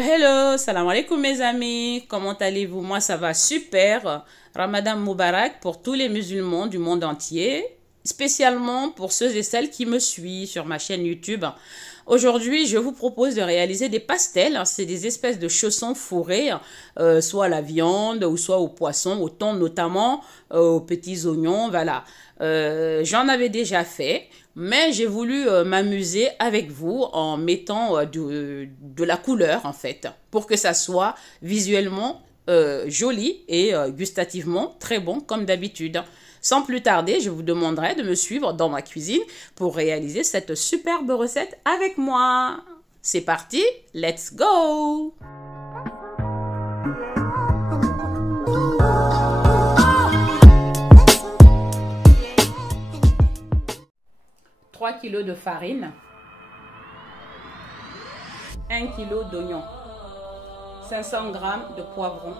Hello, salam alaikum mes amis, comment allez-vous? Moi ça va super. Ramadan Moubarak pour tous les musulmans du monde entier, spécialement pour ceux et celles qui me suivent sur ma chaîne YouTube. Aujourd'hui, je vous propose de réaliser des pastels. C'est des espèces de chaussons fourrés, soit à la viande ou soit au poisson, au thon notamment, aux petits oignons, voilà. J'en avais déjà fait, mais j'ai voulu m'amuser avec vous en mettant de la couleur en fait, pour que ça soit visuellement joli et gustativement très bon comme d'habitude. Sans plus tarder, je vous demanderai de me suivre dans ma cuisine pour réaliser cette superbe recette avec moi. C'est parti, let's go! 3 kg de farine, 1 kg d'oignons, 500 g de poivrons,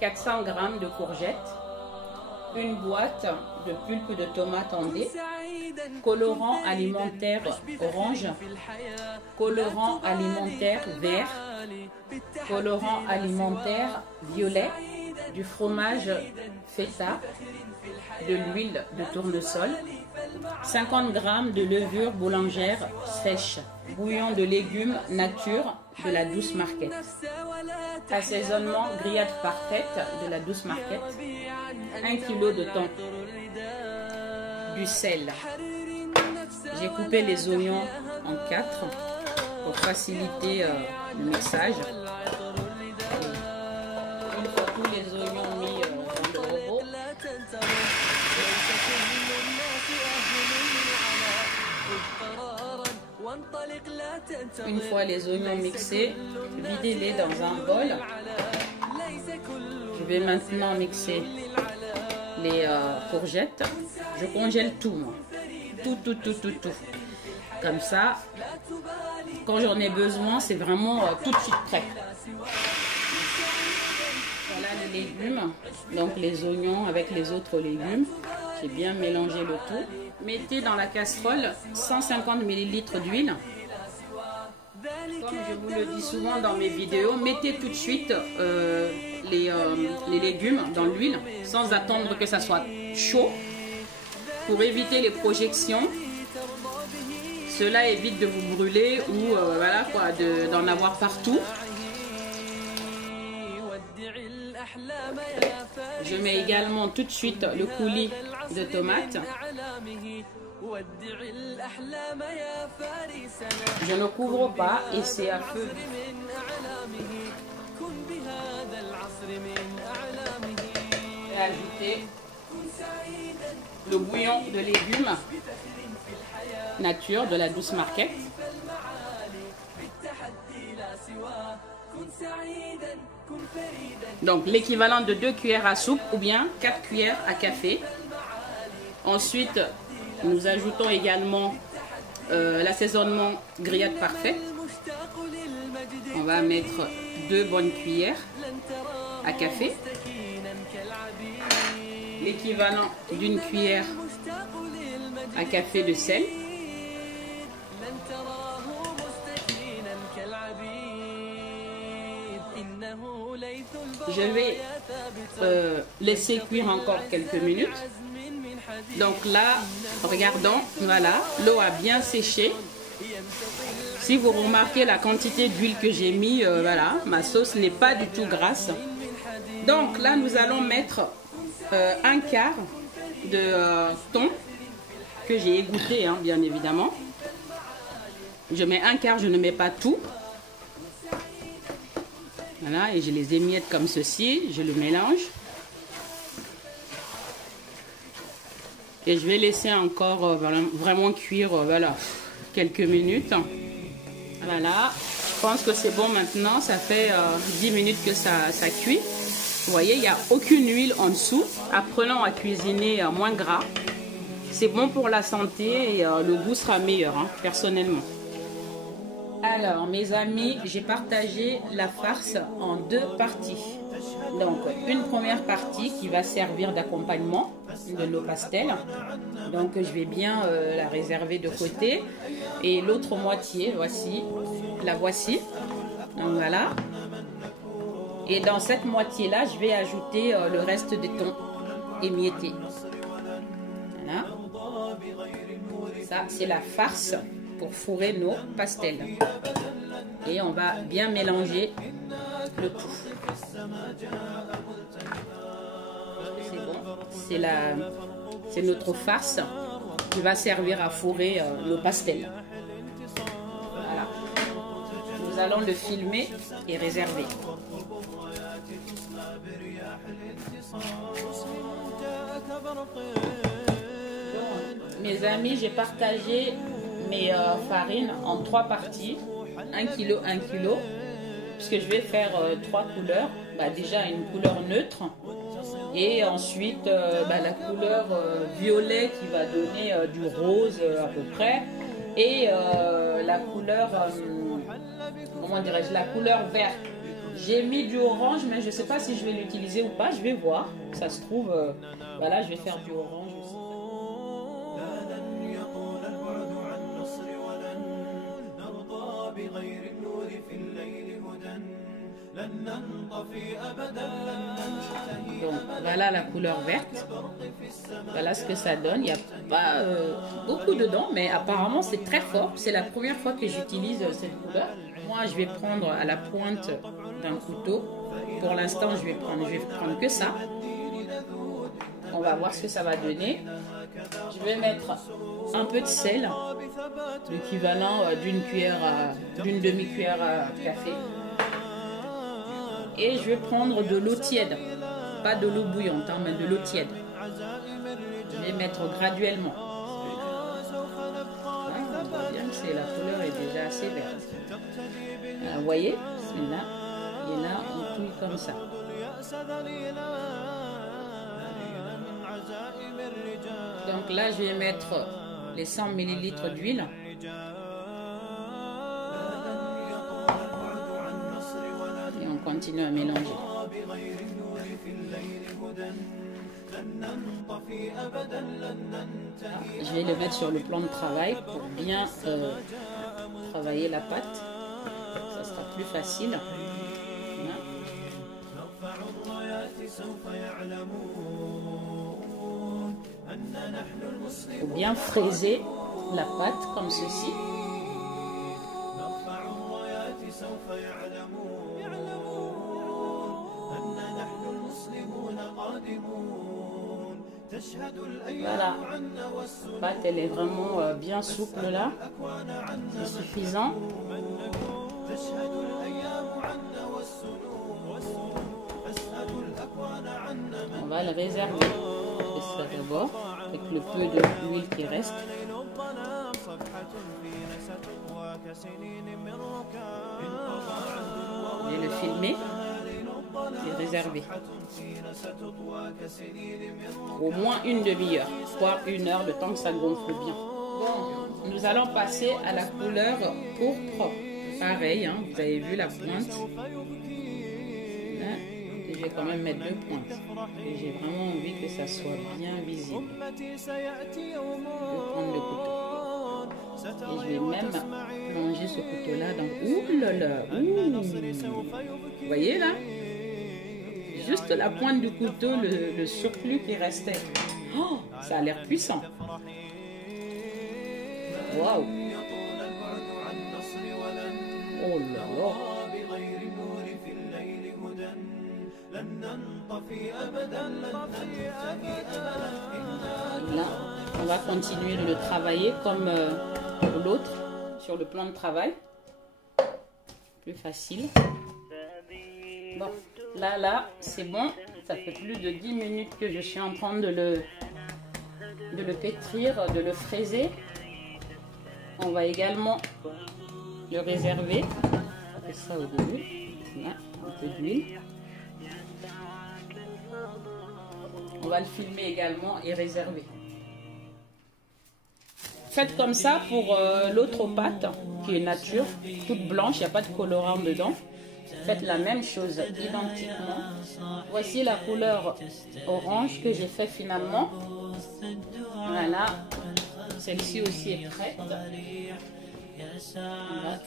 400 g de courgettes, une boîte de pulpe de tomate en dés, colorant alimentaire orange, colorant alimentaire vert, colorant alimentaire violet, du fromage feta, de l'huile de tournesol, 50 g de levure boulangère sèche, bouillon de légumes nature de la Douce Marquette, assaisonnement grillade parfaite de la Douce Marquette, 1 kg de thon, du sel. J'ai coupé les oignons en 4 pour faciliter le mixage. Une fois tous les oignons mis dans le robot, une fois les oignons mixés, videz-les dans un bol. Je vais maintenant mixer les courgettes. Je congèle tout, moi. Tout. Comme ça, quand j'en ai besoin, c'est vraiment tout de suite prêt. Voilà les légumes, donc les oignons avec les autres légumes. J'ai bien mélangé le tout. Mettez dans la casserole 150 ml d'huile. Comme je vous le dis souvent dans mes vidéos, mettez tout de suite les légumes dans l'huile sans attendre que ça soit chaud pour éviter les projections. Cela évite de vous brûler ou voilà quoi, d'en avoir partout. Je mets également tout de suite le coulis de tomates. Je ne couvre pas et c'est à feu. Je vais ajouter le bouillon de légumes nature de la Douce Marquette. Donc l'équivalent de 2 cuillères à soupe ou bien 4 cuillères à café. Ensuite, nous ajoutons également l'assaisonnement grillade parfaite. On va mettre 2 bonnes cuillères à café. L'équivalent d'une cuillère à café de sel. Je vais laisser cuire encore quelques minutes. Donc là, regardons, voilà, l'eau a bien séché. Si vous remarquez la quantité d'huile que j'ai mis, voilà, ma sauce n'est pas du tout grasse. Donc là, nous allons mettre un quart de thon que j'ai égoutté, hein, bien évidemment. Je mets un quart, je ne mets pas tout. Voilà, et je les émiette comme ceci, je le mélange. Et je vais laisser encore vraiment cuire voilà, quelques minutes. Voilà, je pense que c'est bon maintenant, ça fait 10 minutes que ça cuit. Vous voyez, il n'y a aucune huile en dessous. Apprenons à cuisiner moins gras. C'est bon pour la santé et le goût sera meilleur, hein, personnellement. Alors, mes amis, j'ai partagé la farce en 2 parties. Donc, une première partie qui va servir d'accompagnement de nos pastels. Donc, je vais bien la réserver de côté. Et l'autre moitié, voici, la voici. Donc, voilà. Voilà. Et dans cette moitié-là, je vais ajouter le reste des thon émiettés. Voilà. Ça, c'est la farce pour fourrer nos pastels. Et on va bien mélanger le tout. C'est bon. C'est notre farce qui va servir à fourrer nos pastels. Voilà. Nous allons le filmer et réserver. Mes amis, j'ai partagé mes farines en 3 parties, 1 kg, 1 kg, puisque je vais faire 3 couleurs. Déjà une couleur neutre et ensuite la couleur violet qui va donner du rose à peu près, et la couleur, comment dirais-je, la couleur verte. J'ai mis du orange, mais je ne sais pas si je vais l'utiliser ou pas, je vais voir. Ça se trouve, voilà, je vais faire du orange aussi. Donc voilà la couleur verte. Voilà ce que ça donne. Il n'y a pas beaucoup dedans, mais apparemment c'est très fort. C'est la première fois que j'utilise cette couleur. Moi je vais prendre à la pointe d'un couteau. Pour l'instant je vais prendre que ça. On va voir ce que ça va donner. Je vais mettre un peu de sel, l'équivalent d'une demi-cuillère à café. Et je vais prendre de l'eau tiède, pas de l'eau bouillante, mais de l'eau tiède. Je vais mettre graduellement. On voit bien que la couleur est déjà assez verte. Alors, vous voyez, là, et là, on touille comme ça. Donc là, je vais mettre les 100 ml d'huile. Et on continue à mélanger. Je vais le mettre sur le plan de travail pour bien travailler la pâte. Ça sera plus facile. Voilà. Il faut bien fraiser la pâte comme ceci. Voilà, la pâte elle est vraiment bien souple là, c'est suffisant. On va le réserver, ça d'abord, avec le peu d'huile qui reste. Je vais le filmer et réserver. Au moins une demi-heure, voire 1 heure, le temps que ça gonfle bien. Bon, nous allons passer à la couleur pourpre. Pareil, hein, vous avez vu la pointe. Là, je vais quand même mettre 2 pointes. J'ai vraiment envie que ça soit bien visible. Je vais prendre le couteau. Et je vais même plonger ce couteau-là dans... Ouh là là, ouh. Vous voyez là? Juste la pointe du couteau, le surplus qui restait. Oh, ça a l'air puissant. Waouh! Oh là là! Là, on va continuer de le travailler comme l'autre sur le plan de travail. Plus facile. Bon, là, c'est bon. Ça fait plus de 10 minutes que je suis en train de le pétrir, de le fraiser. On va également le réserver. On fait ça au début. Là, un peu d'huile. On va le filmer également et réserver. Faites comme ça pour l'autre pâte qui est nature, toute blanche, il n'y a pas de colorant dedans. Faites la même chose identiquement. Voici la couleur orange que j'ai fait finalement. Voilà, celle-ci aussi est prête. On va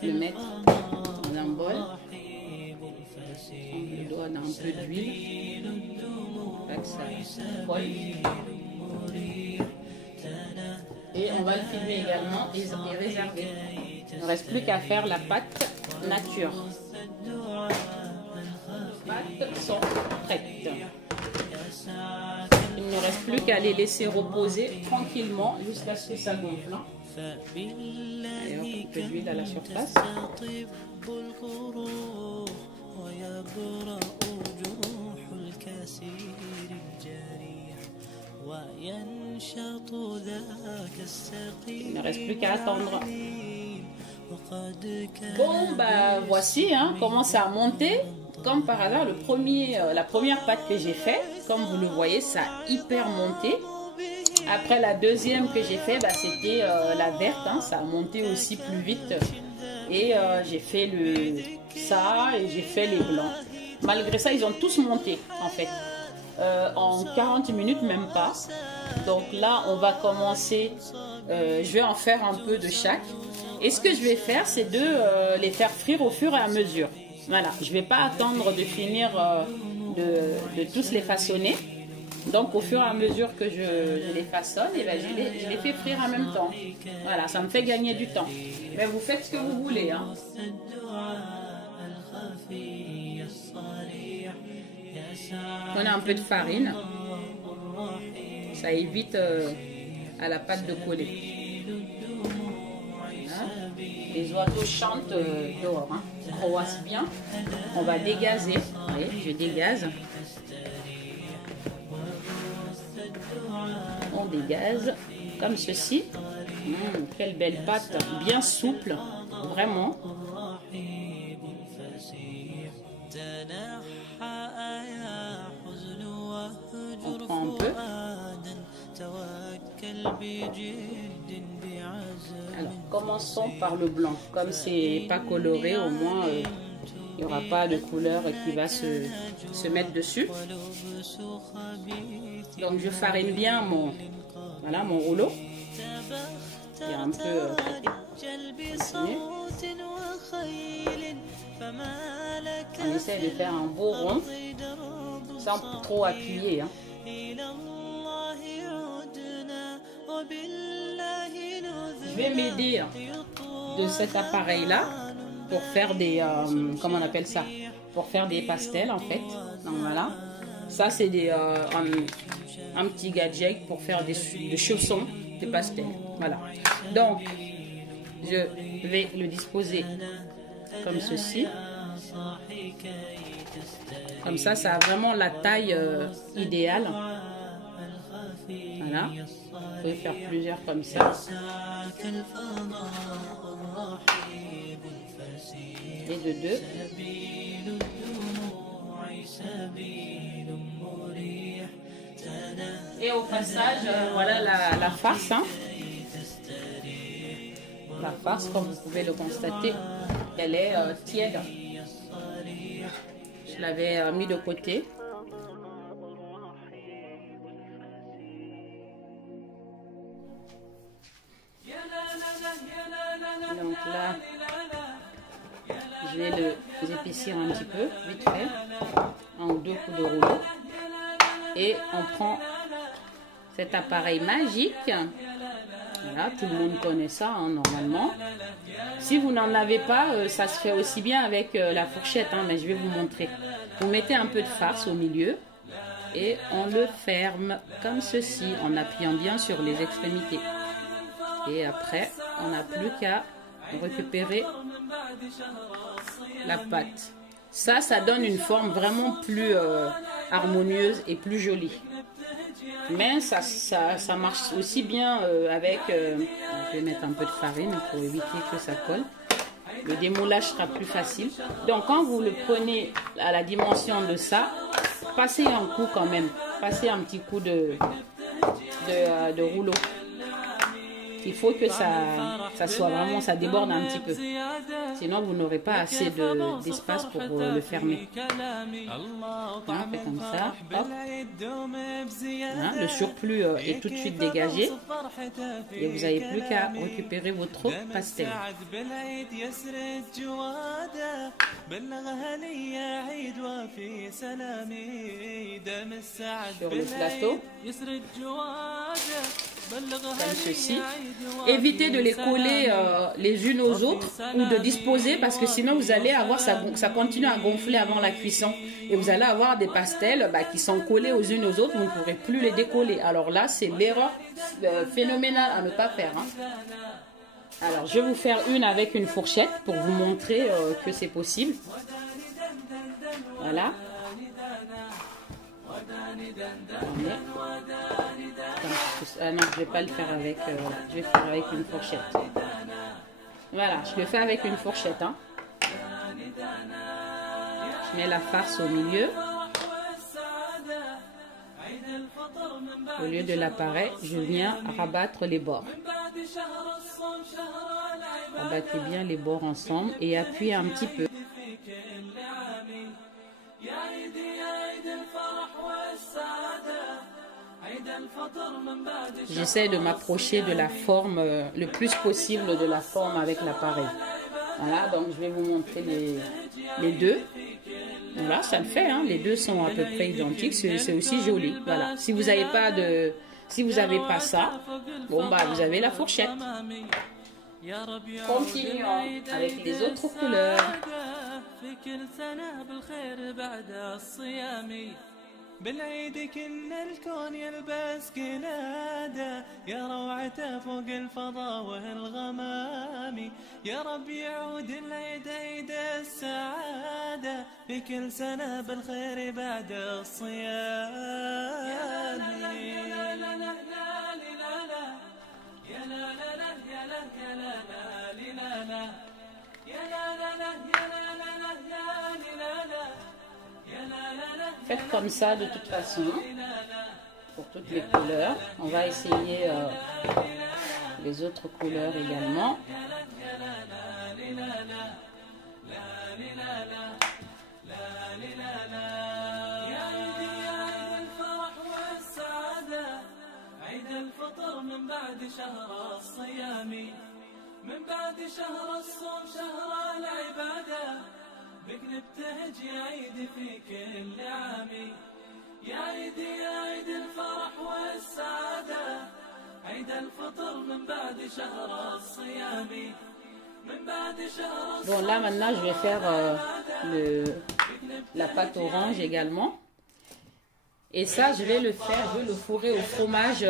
le mettre dans un bol. a un peu d'huile. Avec ça colle. Et on va le filmer également et réserver. Il ne reste plus qu'à faire la pâte nature. Les pâtes sont prêtes. Il ne reste plus qu'à les laisser reposer tranquillement jusqu'à ce que ça gonfle. Allez, un peu d'huile à la surface. Il ne reste plus qu'à attendre. Bon, bah voici comment ça a monté. Comme par hasard, la première pâte que j'ai fait, comme vous le voyez, ça a hyper monté. Après la deuxième que j'ai fait, c'était la verte, ça a monté aussi plus vite. Et j'ai fait ça et j'ai fait les blancs. Malgré ça, ils ont tous monté en fait. En 40 minutes, même pas. Donc là, on va commencer. Je vais en faire un peu de chaque. Et ce que je vais faire, c'est de les faire frire au fur et à mesure. Voilà, je ne vais pas attendre de finir de tous les façonner. Donc au fur et à mesure que je les façonne, et je les fais frire en même temps. Voilà, ça me fait gagner du temps. Mais vous faites ce que vous voulez. On a un peu de farine. Ça évite à la pâte de coller. Les oiseaux chantent dehors. Croassent bien. On va dégazer. Vous voyez, je dégaze. On dégaze comme ceci. Quelle belle pâte, bien souple, vraiment. On prend un peu. Alors, commençons par le blanc. Comme c'est pas coloré, au moins il n'y aura pas de couleur qui va se mettre dessus. Donc je farine bien mon rouleau. Il y a un peu on essaie de faire un beau rond sans trop appuyer. Je vais m'aider de cet appareil là pour faire des comment on appelle ça, pour faire des pastels en fait. Donc voilà, ça c'est un petit gadget pour faire des chaussons, des pastels. Voilà, donc je vais le disposer comme ceci. Comme ça a vraiment la taille idéale. Voilà, vous pouvez faire plusieurs comme ça. Et de deux. Et au passage, voilà la farce. La farce, comme vous pouvez le constater, elle est tiède. Je l'avais mis de côté. Donc là, je vais les épaissir un petit peu, vite fait, un ou deux coups de rouleau. Et on prend cet appareil magique. Voilà, tout le monde connaît ça normalement. Si vous n'en avez pas, ça se fait aussi bien avec la fourchette, mais je vais vous montrer. Vous mettez un peu de farce au milieu et on le ferme comme ceci en appuyant bien sur les extrémités. Et après, on n'a plus qu'à récupérer la pâte. Ça donne une forme vraiment plus harmonieuse et plus jolie. Mais ça marche aussi bien avec... je vais mettre un peu de farine pour éviter que ça colle. Le démoulage sera plus facile. Donc quand vous le prenez à la dimension de ça, passez un coup quand même. Passez un petit coup de rouleau. Il faut que ça soit vraiment, ça déborde un petit peu. Sinon, vous n'aurez pas assez d'espace pour le fermer. Voilà, fait comme ça. Hop. Voilà, le surplus est tout de suite dégagé. Et vous n'avez plus qu'à récupérer votre pastel. Sur le plateau. Comme ceci. Évitez de les coller les unes aux autres ou de disposer parce que sinon vous allez avoir ça continue à gonfler avant la cuisson et vous allez avoir des pastels qui sont collés aux unes aux autres, vous ne pourrez plus les décoller. Alors là, c'est l'erreur phénoménale à ne pas faire. Hein. Alors je vais vous faire une avec une fourchette pour vous montrer que c'est possible. Voilà. Ah non, je vais pas le faire avec. Je vais faire avec une fourchette. Voilà, je le fais avec une fourchette. Hein. Je mets la farce au milieu. Au lieu de l'appareil, je viens rabattre les bords. Rabattez bien les bords ensemble et appuyez un petit peu. J'essaie de m'approcher de la forme le plus possible de la forme avec l'appareil. Voilà, donc je vais vous montrer les deux. Voilà, ça le fait, hein. Les deux sont à peu près identiques, c'est aussi joli. Voilà, si vous n'avez pas ça, bon bah vous avez la fourchette. Continuons avec les autres couleurs. بالعيد كنا الكون يلبس قلادة يا روعته فوق الفضاء والغمام يا رب يعود العيد عيد السعادة في كل سنة بالخير بعد الصيام يا لا يا لا لا لا لا يا لا لا لا يا لا يا لا لا يا لا لا لا يا لا لا لا لا Faites comme ça de toute façon, pour toutes les couleurs. On va essayer les autres couleurs également. بك نبتهج يا عيد في كل عامي يا عيد يا عيد الفرح والسعادة عيد الفطر من بعد شهر الصيام من بعد شهر Bon là maintenant je vais faire la pâte orange également. Et ça, je vais le fourrer au fromage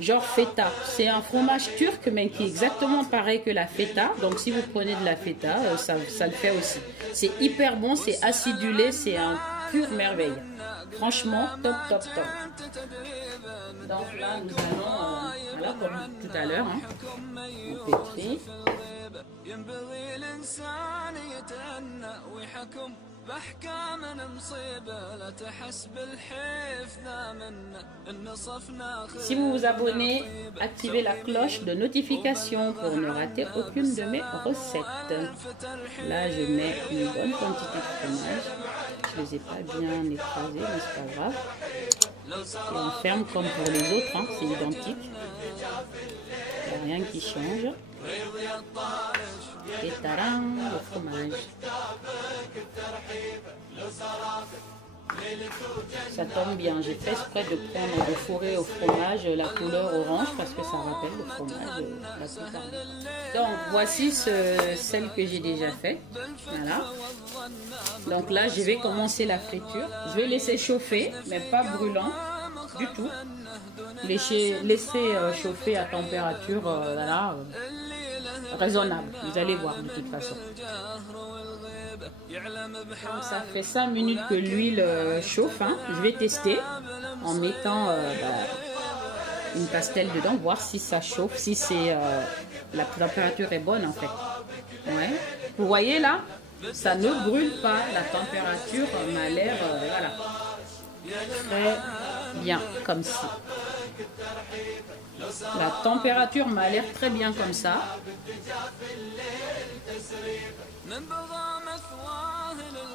genre feta. C'est un fromage turc, mais qui est exactement pareil que la feta. Donc, si vous prenez de la feta, ça le fait aussi. C'est hyper bon, c'est acidulé, c'est un pure merveille. Franchement, top, top, top. Donc là, nous allons, voilà, comme tout à l'heure, hein, on pétrit. Si vous vous abonnez, activez la cloche de notification pour ne rater aucune de mes recettes. Là, je mets une bonne quantité de fromage. Je ne les ai pas bien écrasés, mais c'est pas grave. Et on ferme comme pour les autres, hein, c'est identique. Il n'y a rien qui change. Et taran, le fromage. Ça tombe bien, j'ai fait exprès de prendre de fourrer au fromage la couleur orange parce que ça rappelle le fromage. Donc voici celle que j'ai déjà faite. Voilà. Donc là je vais commencer la friture. Je vais laisser chauffer, mais pas brûlant du tout. Laisser chauffer à température voilà, raisonnable. Vous allez voir de toute façon. Donc, ça fait 5 minutes que l'huile chauffe. Hein. Je vais tester en mettant une pastelle dedans, voir si ça chauffe, si c'est la température est bonne en fait. Ouais. Vous voyez là, ça ne brûle pas. La température m'a l'air voilà, très bien comme ci. La température m'a l'air très bien comme ça.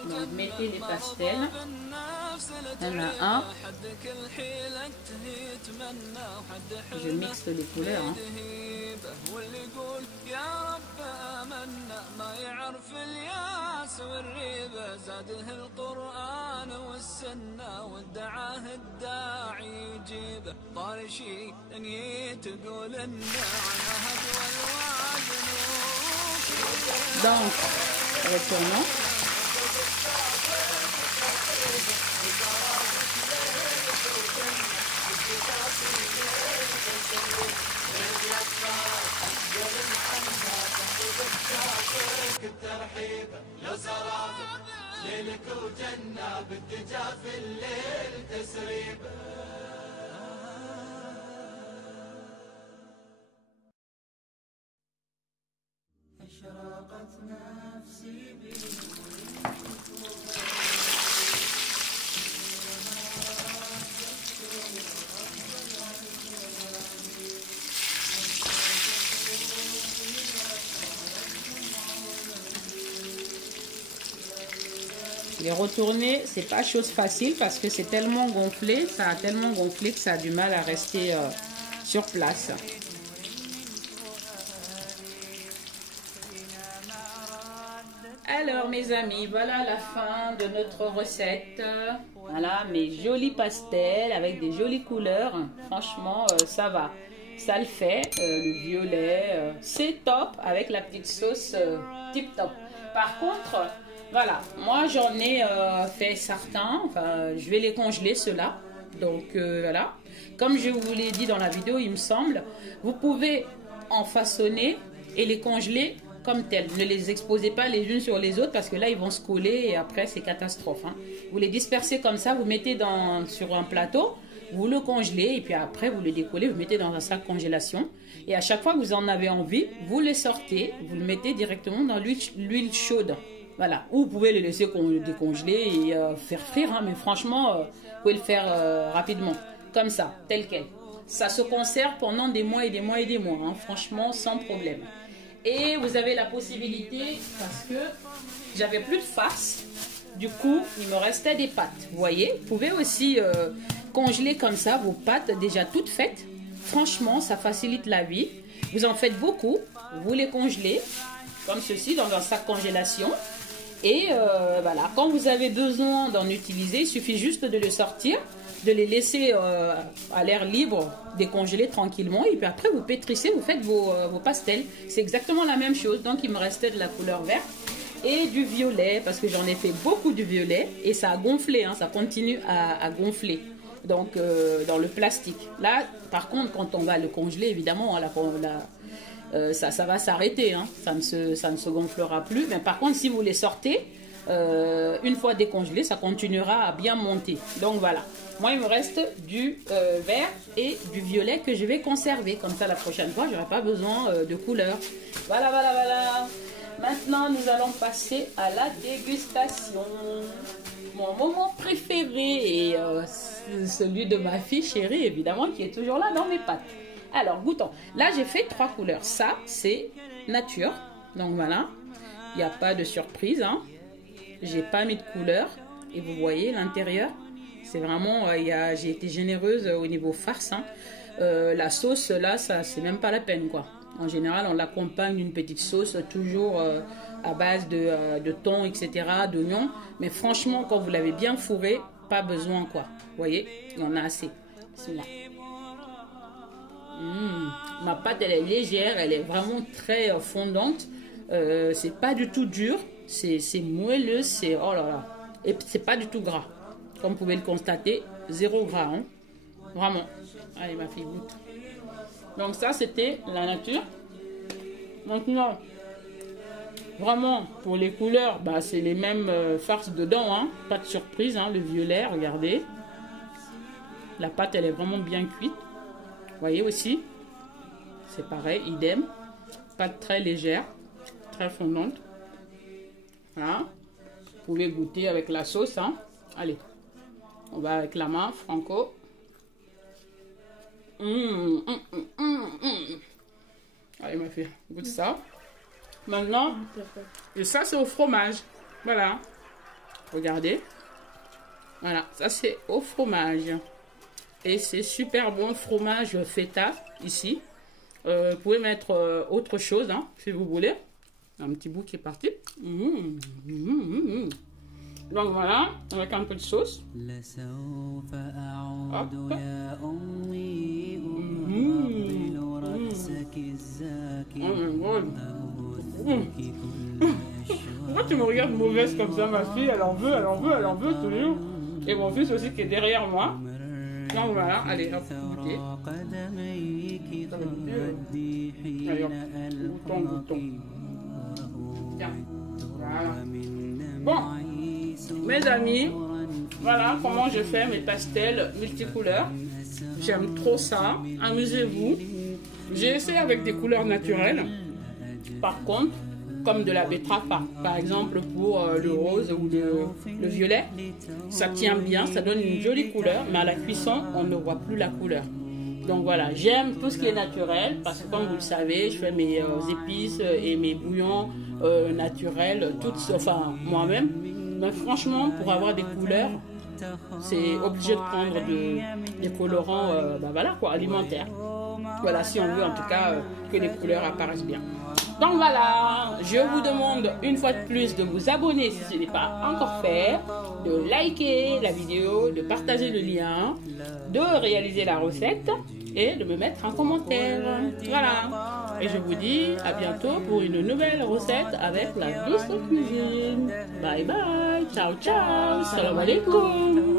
Donc mettez les pastels. Il y en a un. Je mixe les couleurs. Hein. Donc, retournons. Les retourner, c'est pas chose facile parce que c'est tellement gonflé, ça a tellement gonflé que ça a du mal à rester sur place. Alors mes amis, voilà la fin de notre recette. Voilà mes jolis pastels avec des jolies couleurs. Franchement, ça va. Ça le fait. Le violet, c'est top avec la petite sauce tip top. Par contre, voilà, moi j'en ai fait certains. Enfin, je vais les congeler ceux-là. Donc voilà. Comme je vous l'ai dit dans la vidéo, il me semble, vous pouvez en façonner et les congeler comme tels. Ne les exposez pas les unes sur les autres parce que là ils vont se coller et après c'est catastrophe. Hein. Vous les dispersez comme ça, vous mettez sur un plateau, vous le congelez et puis après vous le décollez, vous mettez dans un sac congélation. Et à chaque fois que vous en avez envie, vous le sortez, vous le mettez directement dans l'huile chaude. Voilà, ou vous pouvez le laisser décongeler et faire frire, hein. Mais franchement, vous pouvez le faire rapidement, comme ça, tel quel. Ça se conserve pendant des mois et des mois et des mois, hein. Franchement, sans problème. Et vous avez la possibilité, parce que j'avais plus de farce, du coup, il me restait des pâtes. Vous voyez, vous pouvez aussi congeler comme ça vos pâtes déjà toutes faites. Franchement, ça facilite la vie. Vous en faites beaucoup, vous les congelez, comme ceci, dans un sac congélation. Et voilà, quand vous avez besoin d'en utiliser, il suffit juste de le sortir, de les laisser à l'air libre, décongeler tranquillement. Et puis après, vous pétrissez, vous faites vos pastels. C'est exactement la même chose. Donc, il me restait de la couleur verte et du violet, parce que j'en ai fait beaucoup de violet. Et ça a gonflé, hein, ça continue à gonfler. Donc, dans le plastique. Là, par contre, quand on va le congeler, évidemment, ça va s'arrêter, hein. Ça ne se gonflera plus. Mais par contre, si vous les sortez, une fois décongelé, ça continuera à bien monter. Donc voilà, moi il me reste du vert et du violet que je vais conserver. Comme ça, la prochaine fois, je n'aurai pas besoin de couleur. Voilà, voilà, voilà. Maintenant, nous allons passer à la dégustation. Mon moment préféré est celui de ma fille chérie, évidemment, qui est toujours là dans mes pâtes. Alors, goûtons. Là, j'ai fait 3 couleurs. Ça, c'est nature. Donc, voilà. Il n'y a pas de surprise. Hein. J'ai pas mis de couleur. Et vous voyez, l'intérieur, c'est vraiment... j'ai été généreuse au niveau farce. Hein. La sauce, là, ça, c'est même pas la peine, quoi. En général, on l'accompagne d'une petite sauce, toujours à base de thon, etc., d'oignons. Mais franchement, quand vous l'avez bien fourré, pas besoin, quoi. Vous voyez, il y en a assez. C'est là. Ma pâte, elle est légère, elle est vraiment très fondante. C'est pas du tout dur, c'est moelleux, c'est oh là là. Et c'est pas du tout gras. Comme vous pouvez le constater, 0 gras. Hein. Vraiment. Allez, ma fille, goûte. Donc, ça, c'était la nature. Maintenant, vraiment, pour les couleurs, bah, c'est les mêmes farces dedans. Hein. Pas de surprise, hein. Le violet, regardez. La pâte, elle est vraiment bien cuite. Vous voyez aussi, c'est pareil, idem. Pâte très légère, très fondante. Voilà. Vous pouvez goûter avec la sauce. Hein. Allez, on va avec la main, Franco. Allez, ma fille, goûte ça. Maintenant, et ça, c'est au fromage. Voilà. Regardez. Voilà, ça, c'est au fromage. Et c'est super bon, fromage feta, ici. Vous pouvez mettre autre chose, hein, si vous voulez. Un petit bout qui est parti. Donc voilà, avec un peu de sauce. Hop. Pourquoi tu me regardes mauvaise comme ça, ma fille? Elle en veut, elle en veut, elle en veut toujours. Et mon fils aussi qui est derrière moi. Donc voilà, allez, hop, goûtez. Allez, hop, goûtons. Tiens, voilà. Bon, mes amis, voilà comment je fais mes pastels multicouleurs. J'aime trop ça. Amusez-vous. J'ai essayé avec des couleurs naturelles. Par contre, comme de la betterave, par exemple pour le rose ou le violet, ça tient bien, ça donne une jolie couleur, mais à la cuisson, on ne voit plus la couleur. Donc voilà, j'aime tout ce qui est naturel, parce que comme vous le savez, je fais mes épices et mes bouillons naturels, enfin moi-même. Mais franchement, pour avoir des couleurs, c'est obligé de prendre des colorants voilà, quoi, alimentaires. Voilà, si on veut en tout cas que les couleurs apparaissent bien. Donc voilà, je vous demande une fois de plus de vous abonner si ce n'est pas encore fait, de liker la vidéo, de partager le lien, de réaliser la recette et de me mettre un commentaire. Voilà. Et je vous dis à bientôt pour une nouvelle recette avec la douce cuisine. Bye bye, ciao ciao, salam alaikum.